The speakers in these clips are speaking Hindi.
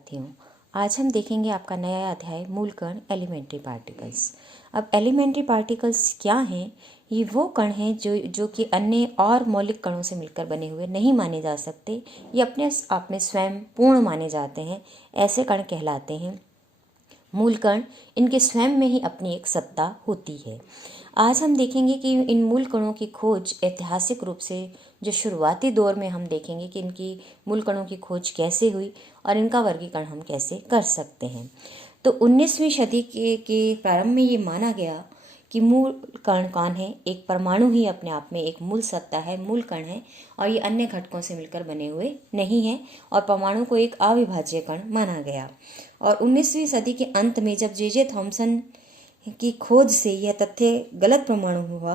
विद्यार्थियों, आज हम देखेंगे आपका नया अध्याय मूल कण एलिमेंट्री पार्टिकल्स। अब एलिमेंट्री पार्टिकल्स क्या हैं? ये वो कण हैं जो कि अन्य और मौलिक कणों से मिलकर बने हुए नहीं माने जा सकते। ये अपने आप में स्वयं पूर्ण माने जाते हैं, ऐसे कण कहलाते हैं मूल कण। इनके स्वयं में ही अपनी एक सत्ता होती है। आज हम देखेंगे कि इन मूल कणों की खोज ऐतिहासिक रूप से जो शुरुआती दौर में हम देखेंगे कि इनकी मूल कणों की खोज कैसे हुई और इनका वर्गीकरण हम कैसे कर सकते हैं। तो 19वीं सदी के प्रारंभ में ये माना गया कि मूल कण कौन है? एक परमाणु ही अपने आप में एक मूल सत्ता है, मूल कण है, और ये अन्य घटकों से मिलकर बने हुए नहीं हैं, और परमाणु को एक अविभाज्य कण माना गया। और 19वीं सदी के अंत में जब जे थॉमसन की खोज से यह तथ्य गलत प्रमाणु हुआ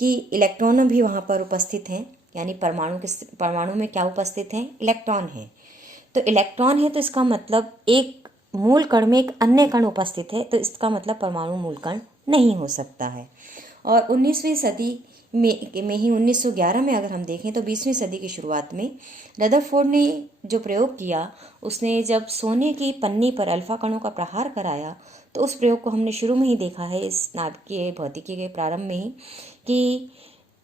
कि इलेक्ट्रॉन भी वहाँ पर उपस्थित हैं, यानी परमाणु में क्या उपस्थित हैं? इलेक्ट्रॉन है। तो इलेक्ट्रॉन है तो इसका मतलब एक मूल कण में एक अन्य कण उपस्थित है, तो इसका मतलब परमाणु मूल कण नहीं हो सकता है। और 19वीं सदी में ही 1911 में अगर हम देखें तो 20वीं सदी की शुरुआत में रदरफोर्ड ने जो प्रयोग किया, उसने जब सोने की पन्नी पर अल्फा कणों का प्रहार कराया, तो उस प्रयोग को हमने शुरू में ही देखा है इस नाभिकीय भौतिकी के प्रारंभ में ही कि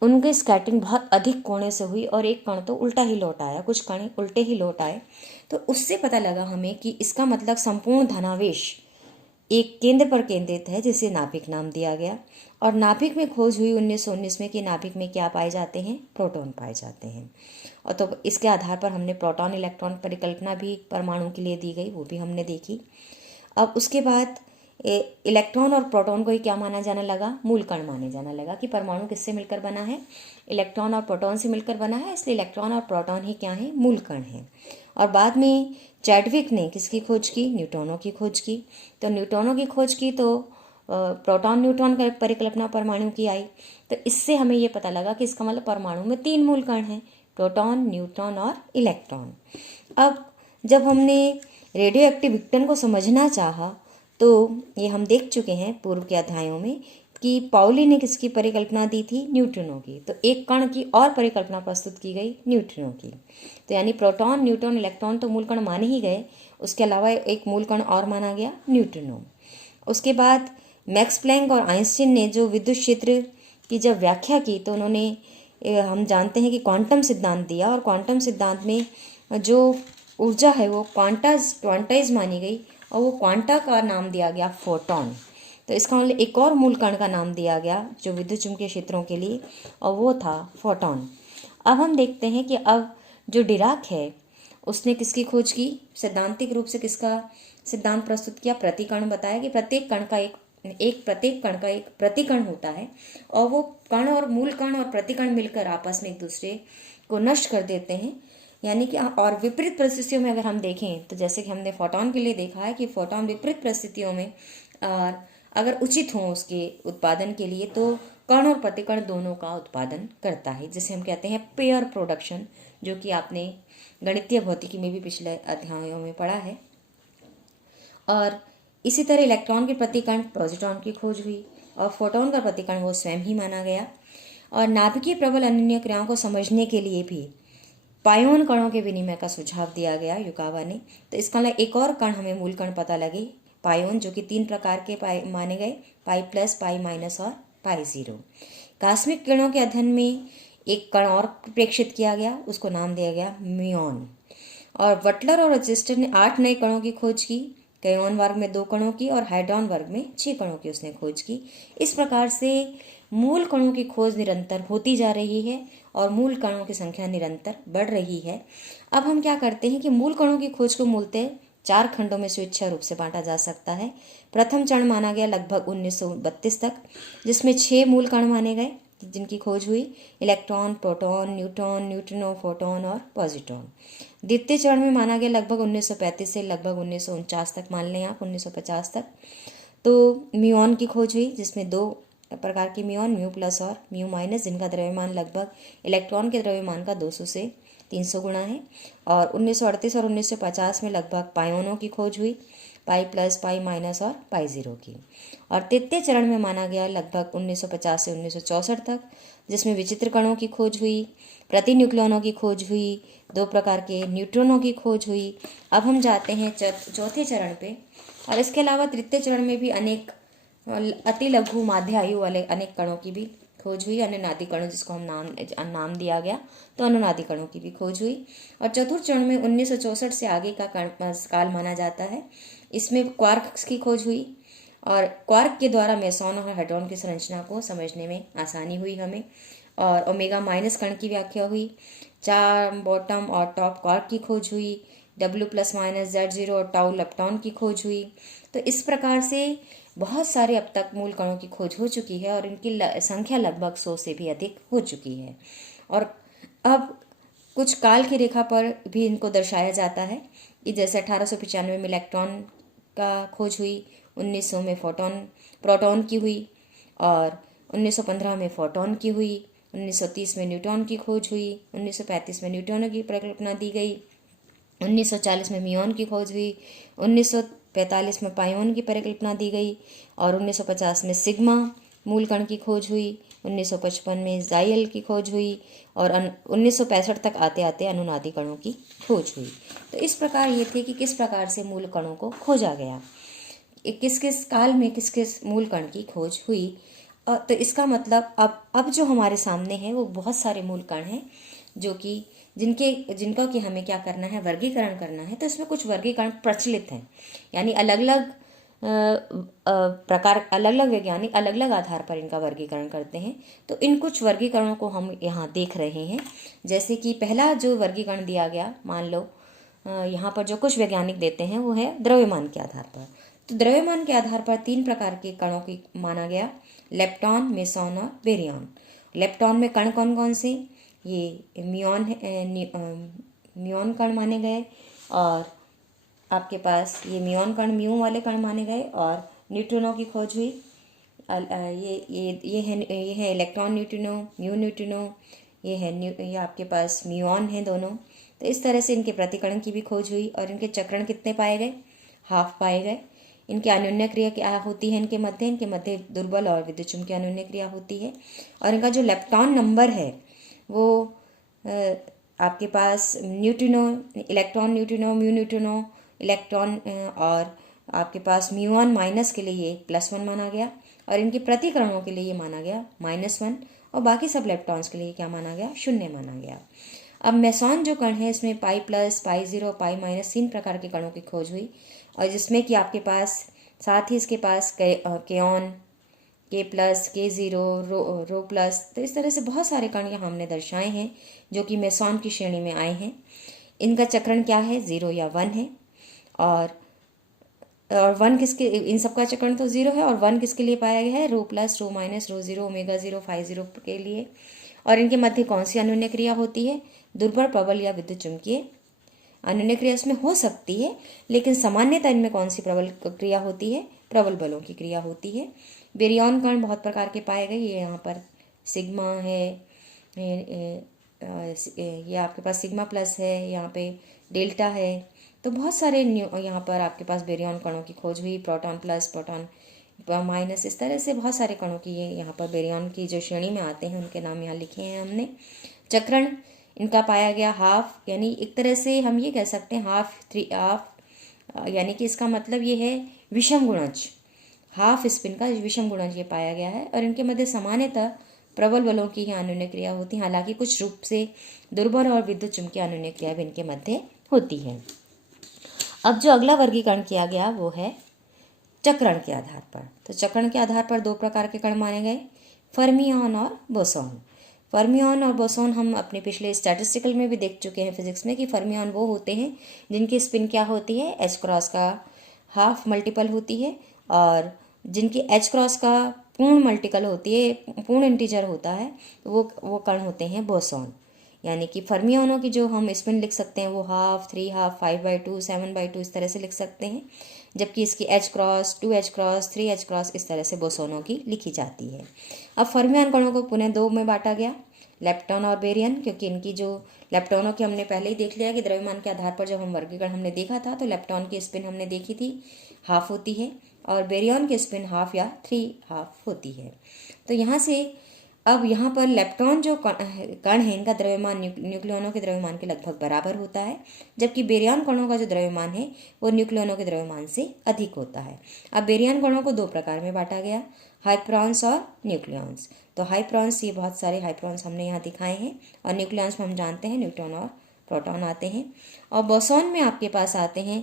उनके स्कैटरिंग बहुत अधिक कोणे से हुई और एक कण तो उल्टा ही लौट आया, कुछ कण उल्टे ही लौट आए। तो उससे पता लगा हमें कि इसका मतलब संपूर्ण धनावेश एक केंद्र पर केंद्रित है, जिसे नाभिक नाम दिया गया। और नाभिक में खोज हुई 1919 में कि नाभिक में क्या पाए जाते हैं? प्रोटॉन पाए जाते हैं। और तो इसके आधार पर हमने प्रोटॉन इलेक्ट्रॉन परिकल्पना भी परमाणु के लिए दी गई, वो भी हमने देखी। अब उसके बाद इलेक्ट्रॉन और प्रोटॉन को ही क्या माना जाने लगा? मूल कण माने जाने लगा कि परमाणु किससे मिलकर बना है? इलेक्ट्रॉन और प्रोटॉन से मिलकर बना है, इसलिए इलेक्ट्रॉन और प्रोटॉन ही क्या है? मूल कण है। और बाद में चैडविक ने किसकी खोज की? न्यूट्रॉनों की खोज की। तो न्यूट्रॉनों की खोज की तो प्रोटॉन न्यूट्रॉन का परिकल्पना परमाणु की आई। तो इससे हमें ये पता लगा कि इसका मतलब परमाणु में 3 मूल कण हैं, प्रोटॉन, न्यूट्रॉन और इलेक्ट्रॉन। अब जब हमने रेडियो एक्टिविटी को समझना चाहा, तो ये हम देख चुके हैं पूर्व के अध्यायों में कि पाउली ने किसकी परिकल्पना दी थी? न्यूट्रिनो की। तो एक कण की और परिकल्पना प्रस्तुत की गई, न्यूट्रिनो की। तो यानी प्रोटॉन, न्यूट्रॉन, इलेक्ट्रॉन तो मूल कण माने ही गए, उसके अलावा एक मूल कण और माना गया, न्यूट्रिनो। उसके बाद मैक्स प्लैंक और आइंस्टीन ने जो विद्युत क्षेत्र की जब व्याख्या की, तो उन्होंने हम जानते हैं कि क्वांटम सिद्धांत दिया, और क्वांटम सिद्धांत में जो ऊर्जा है वो क्वांटाइज मानी गई, और वो क्वांटा का नाम दिया गया फोटॉन। तो इसका मतलब एक और मूल कण का नाम दिया गया जो विद्युत चुम्बकीय क्षेत्रों के लिए, और वो था फोटॉन। अब हम देखते हैं कि अब जो डिराक है उसने किसकी खोज की? सैद्धांतिक रूप से किसका सिद्धांत प्रस्तुत किया? प्रतिकण। बताया कि प्रत्येक कण का एक प्रतिकण होता है, और वो कण और मूल कण और प्रतिकण मिलकर आपस में एक दूसरे को नष्ट कर देते हैं। यानी कि और विपरीत परिस्थितियों में अगर हम देखें तो जैसे कि हमने फोटॉन के लिए देखा है कि फोटॉन विपरीत परिस्थितियों में और अगर उचित हो उसके उत्पादन के लिए, तो कण और प्रतिकण दोनों का उत्पादन करता है, जिसे हम कहते हैं पेयर प्रोडक्शन, जो कि आपने गणितीय भौतिकी में भी पिछले अध्यायों में पढ़ा है। और इसी तरह इलेक्ट्रॉन के प्रतिकण पॉजिट्रॉन की खोज हुई, और फोटॉन का प्रतिकण वो स्वयं ही माना गया। और नाभिकीय प्रबल अनन्य क्रियाओं को समझने के लिए भी पायोन कणों के विनिमय का सुझाव दिया गया युकावा ने। तो इसका एक और कण हमें मूल कण पता लगे, पायोन, जो कि 3 प्रकार के माने गए, पाई प्लस, पाई माइनस और पाई जीरो। कॉस्मिक किरणों के अध्ययन में एक कण और प्रेक्षित किया गया, उसको नाम दिया गया म्यूऑन। और बटलर और रजिस्टर ने 8 नए कणों की खोज की, कयोन वर्ग में 2 कणों की और हाइड्रॉन वर्ग में 6 कणों की उसने खोज की। इस प्रकार से मूल कणों की खोज निरंतर होती जा रही है और मूल कणों की संख्या निरंतर बढ़ रही है। अब हम क्या करते हैं कि मूल कणों की खोज को मूलतः 4 खंडों में स्वेच्छा रूप से बांटा जा सकता है। प्रथम चरण माना गया लगभग 1932 तक, जिसमें 6 मूल कण माने गए जिनकी खोज हुई, electron, proton, neutron, neutrino, photon और पॉजिट्रॉन। द्वितीय चरण में माना गया लगभग 1935 से लगभग 1949 तक, मान लें आप 1950 तक, तो म्यूऑन की खोज हुई, जिसमें 2 प्रकार की म्यूऑन, म्यू प्लस और म्यू माइनस, जिनका द्रव्यमान लगभग इलेक्ट्रॉन के द्रव्यमान का 200 से 300 गुना है। और 1938 और 1950 में लगभग पायोनों की खोज हुई, पाई प्लस, पाई माइनस और पाई जीरो की। और तृतीय चरण में माना गया लगभग 1950 से 1964 तक, जिसमें विचित्र कणों की खोज हुई, प्रतिन्यूक्लियनों की खोज हुई, 2 प्रकार के न्यूट्रॉनों की खोज हुई। अब हम जाते हैं चौथे चरण पे, और इसके अलावा तृतीय चरण में भी अनेक अति लघु माध्य आयु वाले अनेक कणों की भी खोज हुई, अनुनादी कणों जिसको हम नाम दिया गया, तो अनुनादी कणों की भी खोज हुई। और चतुर्थ चरण में 1964 से आगे का काल माना जाता है। इसमें क्वार्क्स की खोज हुई, और क्वार्क के द्वारा मेसॉन और हेड्रॉन की संरचना को समझने में आसानी हुई हमें, और ओमेगा माइनस कण की व्याख्या हुई। 4 बॉटम और टॉप क्वार्क की खोज हुई, W+- Z0 और टाउ लेप्टॉन की खोज हुई। तो इस प्रकार से बहुत सारे अब तक मूल कणों की खोज हो चुकी है, और इनकी संख्या लगभग 100 से भी अधिक हो चुकी है। और अब कुछ काल की रेखा पर भी इनको दर्शाया जाता है कि जैसे 1895 में इलेक्ट्रॉन का खोज हुई, 1900 में प्रोटॉन की हुई, और 1915 में फोटॉन की हुई, 1930 में न्यूट्रॉन की खोज हुई, 1935 में न्यूट्रॉनों की परिकल्पना दी गई, 1940 में मियोन की खोज हुई, 1945 में पायोन की परिकल्पना दी गई, और 1950 में सिग्मा मूल कण की खोज हुई, 1955 में जाइल की खोज हुई, और 1965 तक आते आते अनुनादी कणों की खोज हुई। तो इस प्रकार ये थे कि किस प्रकार से मूल कणों को खोजा गया, किस किस काल में किस किस मूल कण की खोज हुई। तो इसका मतलब अब जो हमारे सामने है वो बहुत सारे मूल कण हैं, जो कि जिनका कि हमें क्या करना है, वर्गीकरण करना है। तो इसमें कुछ वर्गीकरण प्रचलित हैं, यानी अलग अलग प्रकार, अलग अलग वैज्ञानिक अलग अलग आधार पर इनका वर्गीकरण करते हैं। तो इन कुछ वर्गीकरणों को हम यहाँ देख रहे हैं। जैसे कि पहला जो वर्गीकरण दिया गया, मान लो यहाँ पर जो कुछ वैज्ञानिक देते हैं वो है द्रव्यमान के आधार पर। तो द्रव्यमान के आधार पर 3 प्रकार के कणों की माना गया, लेप्टॉन, मेसॉन और बेरियॉन। लेप्टॉन में कण कौन कौन से, ये म्यूऑन कण माने गए, और आपके पास ये म्यूऑन कण म्यू वाले कण माने गए, और न्यूट्रिनो की खोज हुई। ये है इलेक्ट्रॉन न्यूट्रिनो, म्यू न्यूट्रिनो, ये आपके पास म्यूऑन है दोनों। तो इस तरह से इनके प्रतिकरण की भी खोज हुई, और इनके चक्रण कितने पाए गए, हाफ पाए गए। इनकी अन्योन्य क्रिया क्या होती है, इनके मध्य दुर्बल और विद्युत चुम्बकीय अन्योन्य क्रिया होती है। और इनका जो लेप्टॉन नंबर है वो आपके पास neutrino, electron neutrino, mu neutrino, electron, और आपके पास म्यूऑन माइनस के लिए ये +1 माना गया, और इनके प्रतिकरणों के लिए ये माना गया -1, और बाकी सब लेप्टॉन्स के लिए क्या माना गया, 0 माना गया। अब मेसॉन जो कण है इसमें π+, π0, π- 3 प्रकार के कणों की खोज हुई, और जिसमें कि आपके पास साथ ही इसके पास केऑन, K+, K0, रो प्लस, तो इस तरह से बहुत सारे कण यहाँ हमने दर्शाए हैं जो कि मेसॉन की श्रेणी में आए हैं। इनका चक्रण क्या है, 0 या 1 है, और 1 किसके, इन सबका चक्रण तो 0 है, और 1 किसके लिए पाया गया है, रो प्लस, रो माइनस, रो 0, ओमेगा 0, फाई 0 के लिए। और इनके मध्य कौन सी अन्योन्य क्रिया होती है, दुर्बल, प्रबल या विद्युत चुम्बकीय अन्योन्य क्रिया इसमें हो सकती है, लेकिन सामान्यतः इनमें कौन सी प्रबल क्रिया होती है, प्रबल बलों की क्रिया होती है। बेरियॉन कण बहुत प्रकार के पाए गए, ये यहाँ पर सिग्मा है, ये आपके पास सिग्मा प्लस है, यहाँ पे डेल्टा है। तो बहुत सारे यहाँ पर आपके पास बेरियॉन कणों की खोज हुई, प्रोटॉन प्लस, प्रोटॉन माइनस, इस तरह से बहुत सारे कणों की ये यहाँ पर बेरियॉन की जो श्रेणी में आते हैं उनके नाम यहाँ लिखे हैं हमने। चक्रण इनका पाया गया हाफ, यानी एक तरह से हम ये कह सकते हैं हाफ, यानी कि इसका मतलब ये है विषम गुणज, हाफ स्पिन का विषम गुणज ये पाया गया है। और इनके मध्य सामान्यतः प्रबल बलों की यहाँ अन्योन्य क्रिया होती है, हालांकि कुछ रूप से दुर्बल और विद्युत चुम्बकीय अन्योन्य क्रिया भी इनके मध्य होती है। अब जो अगला वर्गीकरण किया गया वो है चक्रण के आधार पर। तो चक्रण के आधार पर 2 प्रकार के कण माने गए, फर्मियॉन और बोसॉन। फर्मियॉन और बोसॉन हम अपने पिछले स्टैटिस्टिकल में भी देख चुके हैं फिजिक्स में, कि फर्मियॉन वो होते हैं जिनकी स्पिन क्या होती है, H का हाफ मल्टीपल होती है, और जिनकी H का पूर्ण मल्टीपल होती है, पूर्ण इंटीजर होता है, वो कण होते हैं बोसॉन। यानी कि फर्मियॉनों की जो हम स्पिन लिख सकते हैं वो हाफ, 3 हाफ, 5/2, 7/2 इस तरह से लिख सकते हैं, जबकि इसकी H, 2H, 3H इस तरह से बोसॉनों की लिखी जाती है। अब फर्मियॉन कणों को पुनः 2 में बांटा गया, लेप्टॉन और बेरियन, क्योंकि इनकी जो लेप्टॉनों की हमने पहले ही देख लिया कि द्रव्यमान के आधार पर जब हम वर्गीकरण हमने देखा था तो लेप्टॉन की स्पिन हमने देखी थी हाफ होती है, और बेरियन की स्पिन हाफ या 3 हाफ होती है। तो यहाँ से अब यहाँ पर लेप्टॉन जो कण है इनका द्रव्यमान न्यूक्लियनों के द्रव्यमान के लगभग बराबर होता है, जबकि बेरियन कणों का जो द्रव्यमान है वो न्यूक्लियनों के द्रव्यमान से अधिक होता है। अब बेरियन कणों को दो प्रकार में बांटा गया, हाइप्रॉन्स और न्यूक्लियॉन्स। तो हाइप्रॉन्स, ये बहुत सारे हाइप्रॉन्स हमने यहाँ दिखाए हैं, और न्यूक्लियॉन्स में हम जानते हैं न्यूट्रॉन और प्रोटॉन आते हैं। और बोसॉन में आपके पास आते हैं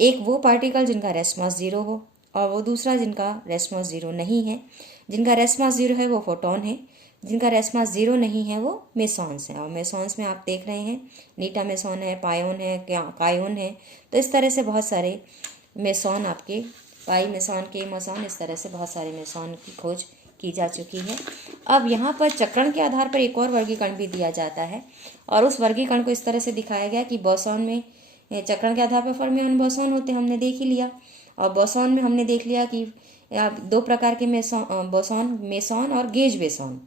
एक वो पार्टिकल जिनका रेस्ट मास 0 हो, और वो दूसरा जिनका रेस्ट मास 0 नहीं है। जिनका रेस्ट मास 0 है वो फोटॉन है, जिनका रेस्ट मास 0 नहीं है वो मेसॉन्स हैं। और मेसॉन्स में आप देख रहे हैं नीटा मेसॉन है, पायोन है, कायोन है। तो इस तरह से बहुत सारे मेसॉन आपके, पाई मेसॉन, के मेसॉन, इस तरह से बहुत सारे मेसॉन की खोज की जा चुकी है। अब यहाँ पर चक्रण के आधार पर एक और वर्गीकरण भी दिया जाता है, और उस वर्गीकरण को इस तरह से दिखाया गया कि बोसॉन में चक्रण के आधार पर फर्मियन बोसॉन होते हैं, हमने देख ही लिया। और बोसॉन में हमने देख लिया कि दो प्रकार के बोसॉन, मेसॉन और गेज बोसॉन।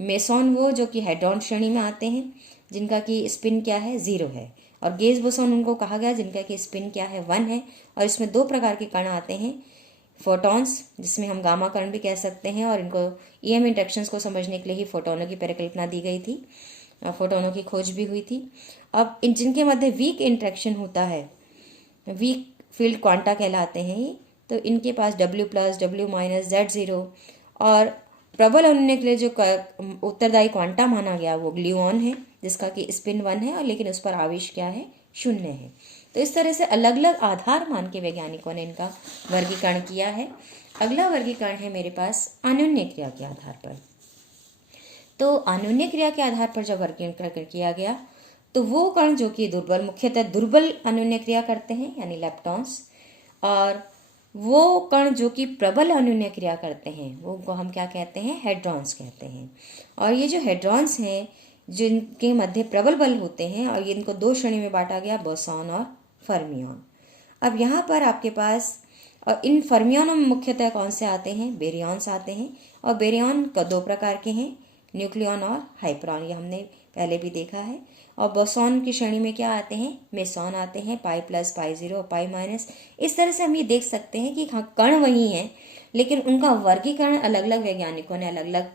मेसॉन वो जो कि हेड्रॉन श्रेणी में आते हैं, जिनका कि स्पिन क्या है 0 है, और गेज बोसॉन उनको कहा गया जिनका कि स्पिन क्या है 1 है। और इसमें दो प्रकार के कण आते हैं, फोटॉन्स, जिसमें हम गामा कण भी कह सकते हैं, और इनको ईएम इंटरेक्शंस को समझने के लिए ही फोटोनों की परिकल्पना दी गई थी, फोटोनों की खोज भी हुई थी। अब इन जिनके मध्य वीक इंटरेक्शन होता है, वीक फील्ड क्वांटा कहलाते हैं ये, तो इनके पास W+, W-, Z0, और प्रबल होने के लिए जो उत्तरदायी क्वांटा माना गया वो ग्लूऑन है, जिसका कि स्पिन 1 है, और लेकिन उस पर आवेश क्या है 0 है। तो इस तरह से अलग अलग आधार मान के वैज्ञानिकों ने इनका वर्गीकरण किया है। अगला वर्गीकरण है मेरे पास अन्योन्य क्रिया के आधार पर। तो अन्योन्य क्रिया के आधार पर जब वर्गीकरण किया गया तो वो कण जो कि मुख्यतः दुर्बल अन्योन्य क्रिया करते हैं यानी लेप्टॉन्स, और वो कण जो कि प्रबल अन्योन्य क्रिया करते हैं वो को हम क्या कहते हैं, हेड्रॉन्स कहते हैं। और ये जो हेड्रॉन्स हैं जिनके मध्य प्रबल बल होते हैं, और इनको दो श्रेणी में बांटा गया, बोसॉन और फर्मियन। अब यहाँ पर आपके पास, और इन फर्मियनों में मुख्यतः कौन से आते हैं, बेरियॉन्स आते हैं। और बेरियॉन का दो प्रकार के हैं, न्यूक्लियॉन और हाइप्रॉन, ये हमने पहले भी देखा है। और बोसॉन की श्रेणी में क्या आते हैं, मेसॉन आते हैं, पाई+, पाई0, पाई-। इस तरह से हम ये देख सकते हैं कि हाँ कण वही हैं, लेकिन उनका वर्गीकरण अलग अलग वैज्ञानिकों ने अलग अलग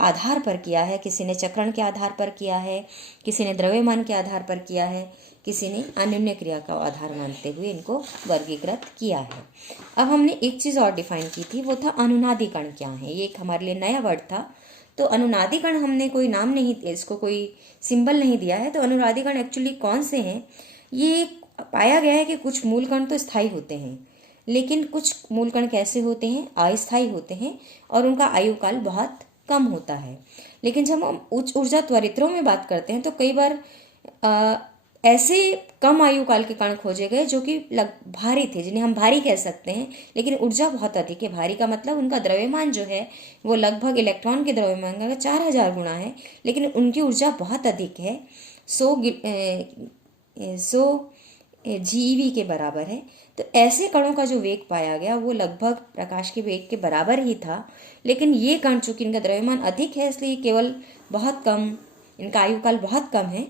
आधार पर किया है। किसी ने चक्रण के आधार पर किया है, किसी ने द्रव्यमान के आधार पर किया है, किसी ने अन्योन्य क्रिया का आधार मानते हुए इनको वर्गीकृत किया है। अब हमने एक चीज़ और डिफाइन की थी, वो था अनुनादी कण क्या है। ये एक हमारे लिए नया वर्ड था। तो अनुनादी कण हमने कोई नाम नहीं, इसको कोई सिंबल नहीं दिया है। तो अनुनादी कण एक्चुअली कौन से हैं, ये पाया गया है कि कुछ मूल कण तो स्थायी होते हैं, लेकिन कुछ मूल कण कैसे होते हैं, अस्थायी होते हैं, और उनका आयुकाल बहुत कम होता है। लेकिन जब हम उच्च ऊर्जा त्वरित्रों में बात करते हैं तो कई बार ऐसे कम आयु काल के कण खोजे गए जो कि भारी थे, जिन्हें हम भारी कह सकते हैं, लेकिन ऊर्जा बहुत अधिक है। भारी का मतलब उनका द्रव्यमान जो है वो लगभग इलेक्ट्रॉन के द्रव्यमान का 4000 गुना है, लेकिन उनकी ऊर्जा बहुत अधिक है, 100 GeV के बराबर है। तो ऐसे कणों का जो वेग पाया गया वो लगभग प्रकाश के वेग के बराबर ही था, लेकिन ये कण चूंकि इनका द्रव्यमान अधिक है इसलिए केवल बहुत कम, इनका आयुकाल बहुत कम है,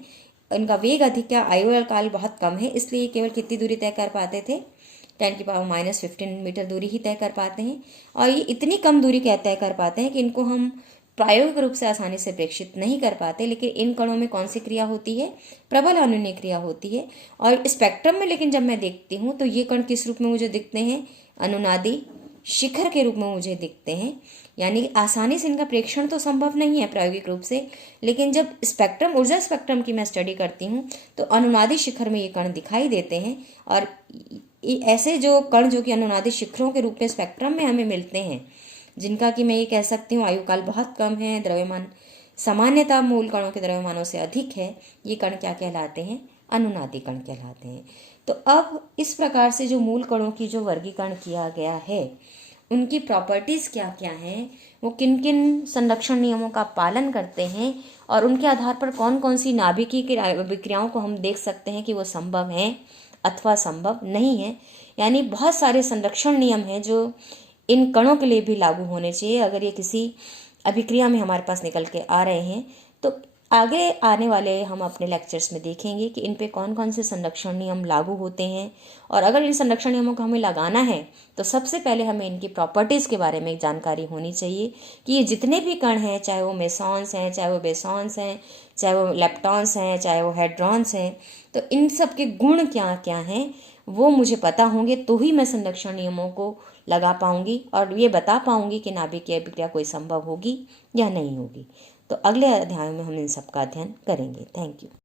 इनका वेग अधिक है, आयुकाल बहुत कम है, इसलिए केवल कितनी दूरी तय कर पाते थे, 10⁻⁻15 मीटर दूरी ही तय कर पाते हैं। और ये इतनी कम दूरी क्या तय कर पाते हैं कि इनको हम प्रायोगिक रूप से आसानी से प्रेक्षित नहीं कर पाते। लेकिन इन कणों में कौन सी क्रिया होती है, प्रबल अन्योन्य क्रिया होती है। और स्पेक्ट्रम में लेकिन जब मैं देखती हूँ तो ये कण किस रूप में मुझे दिखते हैं, अनुनादी शिखर के रूप में मुझे दिखते हैं। यानी आसानी से इनका प्रेक्षण तो संभव नहीं है प्रायोगिक रूप से, लेकिन जब स्पेक्ट्रम, ऊर्जा स्पेक्ट्रम की मैं स्टडी करती हूँ तो अनुनादी शिखर में ये कण दिखाई देते हैं। और ऐसे जो कण जो कि अनुनादी शिखरों के रूप में स्पेक्ट्रम में हमें मिलते हैं, जिनका कि मैं ये कह सकती हूँ आयुकाल बहुत कम है, द्रव्यमान सामान्यतः मूल कणों के द्रव्यमानों से अधिक है, ये कण क्या कहलाते हैं, अनुनादी कण कहलाते हैं। तो अब इस प्रकार से जो मूल कणों की जो वर्गीकरण किया गया है, उनकी प्रॉपर्टीज़ क्या क्या हैं, वो किन किन संरक्षण नियमों का पालन करते हैं, और उनके आधार पर कौन कौन सी नाभिकीय विक्रियाओं को हम देख सकते हैं कि वो संभव हैं अथवा संभव नहीं है। यानी बहुत सारे संरक्षण नियम हैं जो इन कणों के लिए भी लागू होने चाहिए। अगर ये किसी अभिक्रिया में हमारे पास निकल के आ रहे हैं तो आगे आने वाले हम अपने लेक्चर्स में देखेंगे कि इन पे कौन कौन से संरक्षण नियम लागू होते हैं, और अगर इन संरक्षण नियमों को हमें लगाना है तो सबसे पहले हमें इनकी प्रॉपर्टीज़ के बारे में जानकारी होनी चाहिए कि ये जितने भी कण हैं, चाहे वो मेसॉन्स हैं, चाहे वो बेसॉन्स हैं, चाहे वो लेप्टॉन्स हैं, चाहे वो हेड्रॉन्स हैं, तो इन सब के गुण क्या क्या हैं वो मुझे पता होंगे, तो ही मैं संरक्षण नियमों को लगा पाऊंगी और ये बता पाऊंगी कि नाभिकीय अभिक्रिया कोई संभव होगी या नहीं होगी। तो अगले अध्याय में हम इन सब का अध्ययन करेंगे। Thank you.